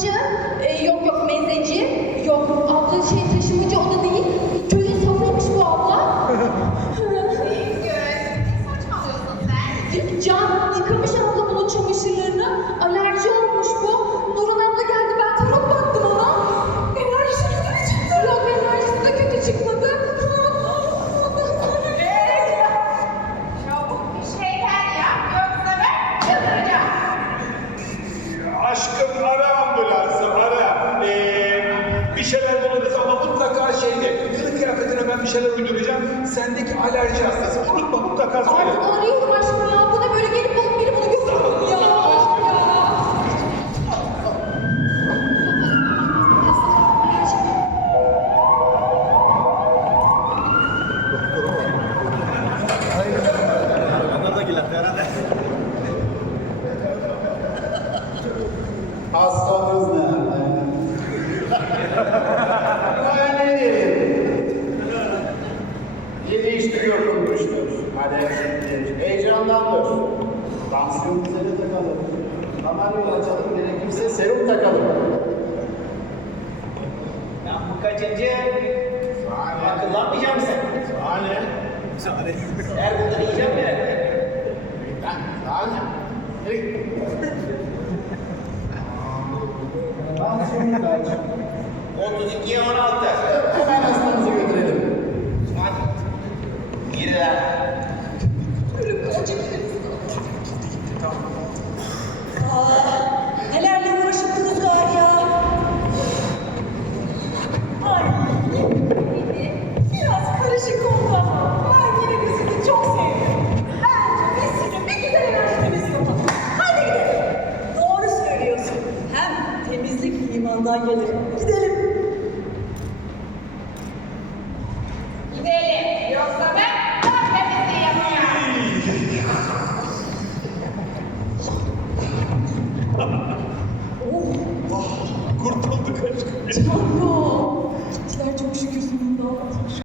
fırıncı, e, yok yok mezeci, yok. Aldığı şey taşımacı bir şeyler uyduracağım. Sendeki alerji hastası. Unutma mutlaka söyle. Artık arıyorum aşkım ya. Bu da böyle gelip bulup biri bunu götürdüm ya. ya. Hastamız Yedi içti dokunmuştur. Kadersindir, heyecandandır. Tansiyon üzerine takalım. Damar yolu açalım, gerekirse serum takalım. Ya bu kaçıncı? Akıllanmayacak mısın? Sahne. Eğer bunları yiyeceğim mi? Sahne. Tansiyonu kaç? 32'ye 16. Hadi. Giriler. Nelerle uğraşıp gari ya. Ay, biraz karışık oldu ama ben yine de sizi çok sevdim. Bence biz size bir güzel enerjimiz yapalım. Hadi gidelim. Doğru söylüyorsun. Hem temizlik imandan gelir. Gidelim. Gidelim yoksa Kurtulduk aşkım. Tanrım. Gittiler çok şükür sonunda.